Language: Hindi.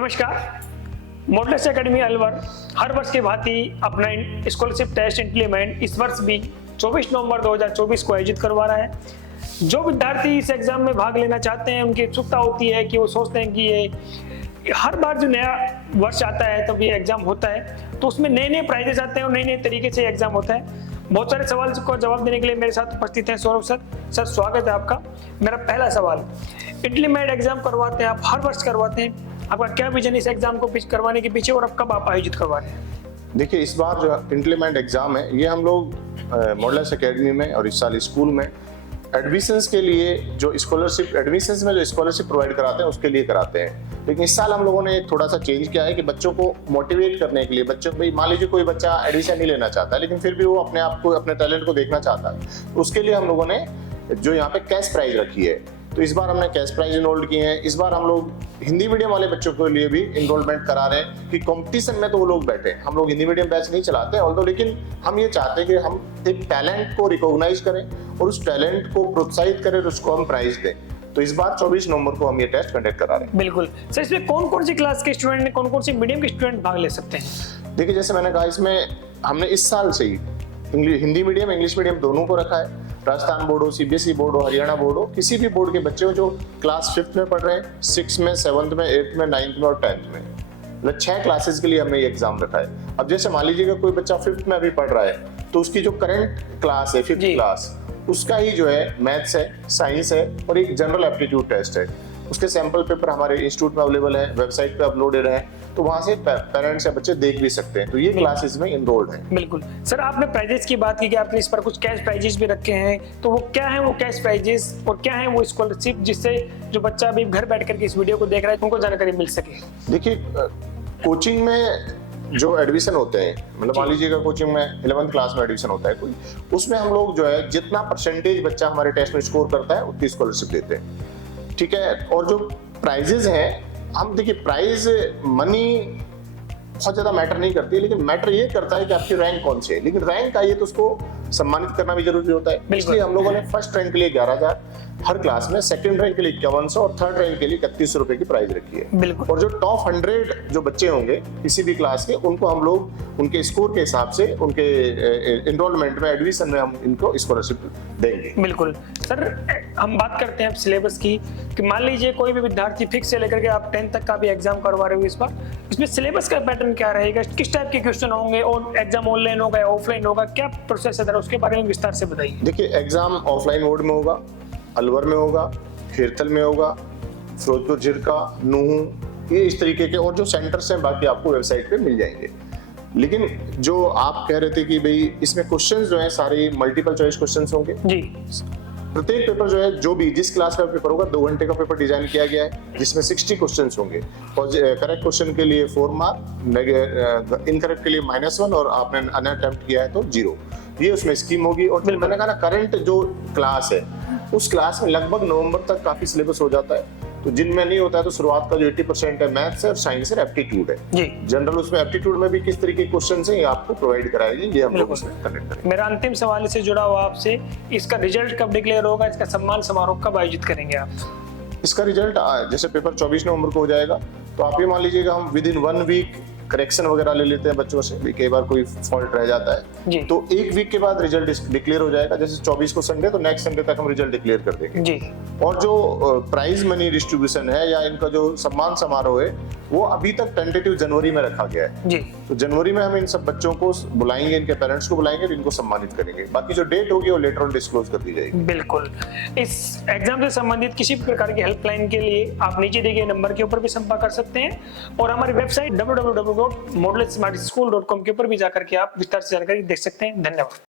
नमस्कार। मॉडलेस एकेडमी अलवर हर वर्ष की भांति अपना स्कॉलरशिप टेस्ट इंप्लीमेंट इस वर्ष भी 24 नवंबर 2024 को आयोजित करवा रहा है। जो विद्यार्थी इस एग्जाम में भाग लेना चाहते हैं उनकी उत्सुकता होती है कि वो सोचते हैं कि ये हर बार जो नया वर्ष आता है तब ये एग्जाम होता है, तो उसमें नए नए प्राइजेस आते हैं और नए नए तरीके से एग्जाम होता है। बहुत सारे सवाल को जवाब देने के लिए मेरे साथ उपस्थित हैं सौरभ सर। सर स्वागत है आपका। मेरा पहला सवाल, इंप्लीमेंट एग्जाम करवाते हैं आप, हर वर्ष करवाते हैं, आपका क्या विजन इस एग्जाम को करवाने के पीछे और अब कब आप आयोजित करवा रहे हैं? देखिए, इस बार जो इंप्लीमेंट एग्जाम है ये हम लोग मॉडलेस एकेडमी में और इस साल स्कूल में एडमिशंस के लिए जो स्कॉलरशिप एडमिशंस में जो स्कॉलरशिप प्रोवाइड कराते हैं उसके लिए कराते हैं। लेकिन इस साल हम लोगों ने थोड़ा सा चेंज किया है कि बच्चों को मोटिवेट करने के लिए, बच्चों भाई मान लीजिए कोई बच्चा एडमिशन नहीं लेना चाहता लेकिन फिर भी वो अपने आप को, अपने टैलेंट को देखना चाहता है, तो उसके लिए हम लोगों ने जो यहाँ पे कैश प्राइज रखी है, तो इस बार हमने कैश प्राइज इनरोल्ड किए हैं। इस बार हम लोग हिंदी मीडियम वाले बच्चों के लिए भी इनरोलमेंट करा रहे हैं कि कंपटीशन में तो वो लोग बैठे। हम लोग हिंदी मीडियम बैच नहीं चलाते ऑल्दो, लेकिन हम ये चाहते हैं कि हम एक टैलेंट को रिकॉग्नाइज करें और उस टैलेंट को प्रोत्साहित करें और उसको हम प्राइज दें। तो इस बार 24 नवंबर को हम ये टेस्ट कंडक्ट करा रहे हैं। बिल्कुल सर, इसमें कौन कौन सी क्लास के स्टूडेंट, कौन कौन सी मीडियम के स्टूडेंट भाग ले सकते हैं? देखिए, जैसे मैंने कहा, इसमें हमने इस साल से ही हिंदी मीडियम इंग्लिश मीडियम दोनों को रखा है। राजस्थान बोर्ड हो, सीबीएसई बोर्ड हो, हरियाणा बोर्ड हो, किसी भी बोर्ड के बच्चे हो जो क्लास 5th में पढ़ रहे हैं, 6 में, 7th में, 8th में, 9th में और 10th में, मतलब 6 क्लासेस के लिए हमने ये एग्जाम रखा है। अब जैसे मान लीजिएगा कोई बच्चा 5th में अभी पढ़ रहा है तो उसकी जो करंट क्लास है 5th क्लास, उसका ही जो है मैथ्स है, साइंस है और एक जनरल एप्टीट्यूड टेस्ट है। उसके सैंपल पेपर हमारे इंस्टीट्यूट में अवेलेबल है, वेबसाइट पे अपलोडेड है, तो वहां से पेरेंट्स या बच्चे देख भी सकते हैं। तो ये क्लासेस में इनरोल्ड है। बिल्कुल सर, आपने प्राइजेस की बात की कि आपने इस पर कुछ कैश प्राइजेस भी रखे हैं, तो वो क्या है वो कैश प्राइजेस और क्या है वो स्कॉलरशिप, जिससे जो बच्चा अभी घर बैठ करके इस वीडियो को देख रहा है उनको जानकारी मिल सके? देखिए, कोचिंग में जो एडमिशन होते हैं, मतलब मान लीजिएगा कोचिंग में 11th क्लास में एडमिशन होता है कोई, उसमें हम लोग जो है जितना परसेंटेज बच्चा हमारे टेस्ट में स्कोर करता है उतनी स्कॉलरशिप देते हैं, ठीक है। और जो प्राइजेज हैं, हम देखिए प्राइज मनी बहुत ज्यादा मैटर नहीं करती है, लेकिन मैटर ये करता है कि आपकी रैंक कौन सी है। लेकिन रैंक आई है तो उसको सम्मानित करना भी जरूरी होता है। इसलिए हम लोगों ने फर्स्ट रैंक के लिए 11,000 हर क्लास में, सेकंड रैंक के लिए 5100 और थर्ड रैंक के लिए 3100 रुपए की प्राइस रखी है। और जो टॉप 100 जो बच्चे होंगे किसी भी क्लास के, उनको हम लोग उनके स्कोर के हिसाब से उनके एनरोलमेंट में, एडमिशन में हम इनको स्कॉलरशिप देंगे। बिल्कुल सर, हम बात करते हैं सिलेबस की कि मान लीजिए कोई भी विद्यार्थी फिक्स से लेकर के आप 10th तक का भी एग्जाम करवा रहे हो इस बार, इसमें सिलेबस का पैटर्न क्या रहेगा, किस टाइप के क्वेश्चन होंगे और एग्जाम ऑनलाइन होगा या ऑफलाइन होगा, क्या प्रोसेस है, उसके बारे में विस्तार से बताइए। देखिए, एग्जाम ऑफलाइन मोड में होगा, अलवर में होगा, खेरथल में होगा, फिरोजपुर, झिरका, नूहू, ये इस तरीके के, और जो सेंटर्स हैं बाकी आपको वेबसाइट पे मिल जाएंगे। लेकिन जो आप कह रहे थे कि भाई इसमें क्वेश्चंस जो हैं सारे मल्टीपल चॉइस क्वेश्चंस होंगे जी। प्रत्येक पेपर जो है, जो भी जिस क्लास का पेपर होगा, 2 घंटे का पेपर डिजाइन किया गया है जिसमें 60 क्वेश्चंस होंगे। और करेक्ट क्वेश्चन के लिए 4 मार्क, इनकरेक्ट के लिए -1 और आपने अनअटेम्प्ट किया है तो 0। ये उसमें स्कीम होगी। और जो मैंने कहा ना, करंट जो क्लास है उस क्लास में लगभग नवंबर तक काफी सिलेबस हो जाता है। तो जिनमें नहीं होता है तो शुरुआत का जो 80% है मैथ्स है और साइंस है, एप्टीट्यूड है जी। जनरल उसमें एप्टीट्यूड में भी किस तरीके के क्वेश्चन है ये आपको प्रोवाइड कराएंगे, ये हम लोग उसमें कनेक्ट करेंगे। मेरा अंतिम सवाल से जुड़ा हुआ आपसे, इसका रिजल्ट कब डिक्लेयर होगा, इसका सम्मान समारोह कब आयोजित करेंगे आप? इसका रिजल्ट जैसे पेपर 24 नवंबर को हो जाएगा, तो आप ये मान लीजिएगा हम विद इन 1 वीक करेक्शन वगैरह ले लेते हैं बच्चों से, कई बार कोई फॉल्ट रह जाता है तो 1 वीक के बाद रिजल्ट डिक्लेयर हो जाएगा। जैसे 24 को संडे, तो नेक्स्ट संडे तक हम रिजल्ट डिक्लेयर कर देंगे जी। और जो प्राइज मनी डिस्ट्रीब्यूशन है या इनका जो सम्मान समारोह है वो अभी तक टेंटेटिव जनवरी में रखा गया है जी। तो जनवरी में हम इन सब बच्चों को बुलाएंगे, इनके पेरेंट्स को बुलाएंगे, इनको सम्मानित करेंगे। बाकी जो डेट होगी वो लेटर ऑन डिस्क्लोज कर दी जाएगी। बिल्कुल। इस एग्जाम से संबंधित किसी भी प्रकार की हेल्पलाइन के लिए आप नीचे दिए गए नंबर के ऊपर भी संपर्क कर सकते हैं और हमारी वेबसाइट www.modelsmartschool.com के ऊपर भी जाकर के आप विस्तार से जानकारी देख सकते हैं। धन्यवाद।